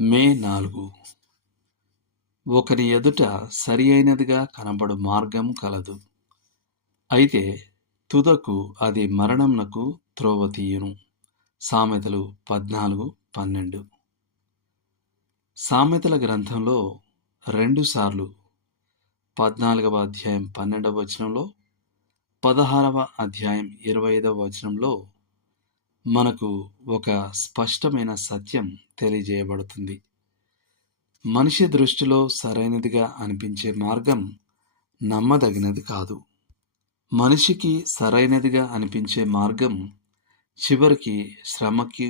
మే 4. ఒకని ఎదుట సరి అయినదిగా కనబడు మార్గం కలదు, అయితే తుదకు అది మరణంనకు త్రోవ తీయును. సామెతలు 14:12. సామెతల గ్రంథంలో 2 సార్లు 14వ అధ్యాయం 12వ వచనంలో, 16వ అధ్యాయం 25వ వచనంలో మనకు ఒక స్పష్టమైన సత్యం తెలియజేయబడుతుంది. మనిషి దృష్టిలో సరైనదిగా అనిపించే మార్గం నమ్మదగినది కాదు. మనిషికి సరైనదిగా అనిపించే మార్గం చివరికి శ్రమకి,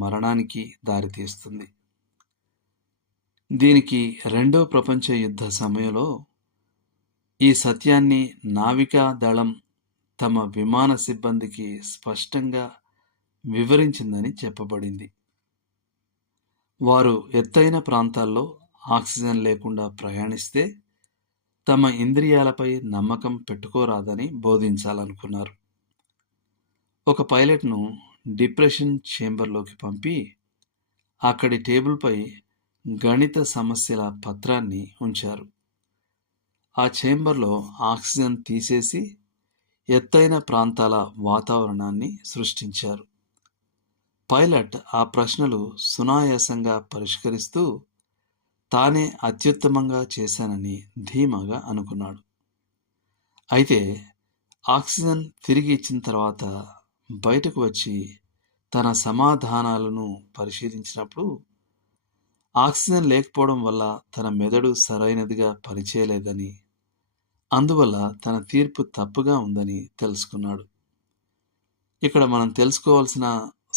మరణానికి దారితీస్తుంది. దీనికి రెండో ప్రపంచ యుద్ధ సమయంలో ఈ సత్యాన్ని నావికా దళం తమ విమాన సిబ్బందికి స్పష్టంగా వివరించిందని చెప్పబడింది. వారు ఎత్తైన ప్రాంతాల్లో ఆక్సిజన్ లేకుండా ప్రయాణిస్తే తమ ఇంద్రియాలపై నమ్మకం పెట్టుకోరాదని బోధించాలనుకున్నారు. ఒక పైలట్ను డిప్రెషన్ ఛేంబర్లోకి పంపి అక్కడి టేబుల్పై గణిత సమస్యల పత్రాన్ని ఉంచారు. ఆ ఛేంబర్లో ఆక్సిజన్ తీసేసి ఎత్తైన ప్రాంతాల వాతావరణాన్ని సృష్టించారు. పైలట్ ఆ ప్రశ్నలు సునాయాసంగా పరిష్కరిస్తూ తానే అత్యుత్తమంగా చేశానని ధీమాగా అనుకున్నాడు. అయితే ఆక్సిజన్ తిరిగి ఇచ్చిన తర్వాత బయటకు వచ్చి తన సమాధానాలను పరిశీలించినప్పుడు ఆక్సిజన్ లేకపోవడం వల్ల తన మెదడు సరైనదిగా పనిచేయలేదని, అందువల్ల తన తీర్పు తప్పుగా ఉందని తెలుసుకున్నాడు. ఇక్కడ మనం తెలుసుకోవాల్సిన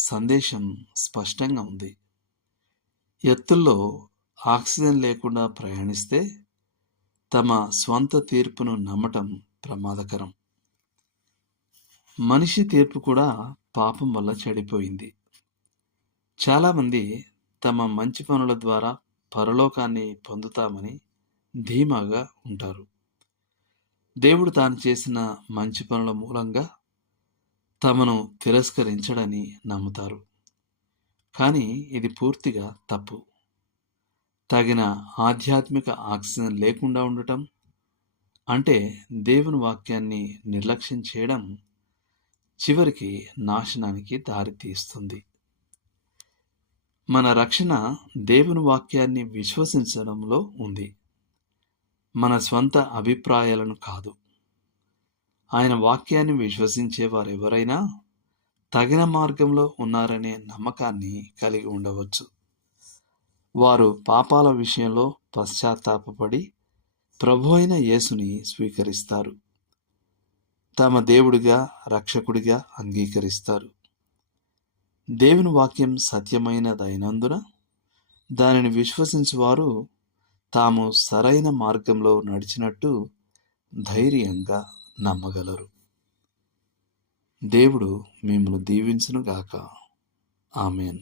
సందేశం స్పష్టంగా ఉంది. ఎత్తుల్లో ఆక్సిజన్ లేకుండా ప్రయాణిస్తే తమ స్వంత తీర్పును నమ్మటం ప్రమాదకరం. మనిషి తీర్పు కూడా పాపం వల్ల చెడిపోయింది. చాలామంది తమ మంచి పనుల ద్వారా పరలోకాన్ని పొందుతామని ధీమాగా ఉంటారు. దేవుడు తాను చేసిన మంచి పనుల మూలంగా తమను తిరస్కరించడని నమ్ముతారు. కానీ ఇది పూర్తిగా తప్పు. తగిన ఆధ్యాత్మిక ఆక్సిజన్ లేకుండా ఉండటం అంటే దేవుని వాక్యాన్ని నిర్లక్ష్యం చేయడం చివరికి నాశనానికి దారితీస్తుంది. మన రక్షణ దేవుని వాక్యాన్ని విశ్వసించడంలో ఉంది, మన స్వంత అభిప్రాయాలను కాదు. ఆయన వాక్యాన్ని విశ్వసించే వారెవరైనా తగిన మార్గంలో ఉన్నారనే నమ్మకాన్ని కలిగి ఉండవచ్చు. వారు పాపాల విషయంలో పశ్చాత్తాపపడి ప్రభువైన యేసుని స్వీకరిస్తారు, తమ దేవుడిగా రక్షకుడిగా అంగీకరిస్తారు. దేవుని వాక్యం సత్యమైనదైనందున దానిని విశ్వసించువారు తాము సరైన మార్గంలో నడిచినట్టు ధైర్యంగా నమ్మగలరు. దేవుడు మిమ్మల్ని దీవించునుగాక. ఆమేన్.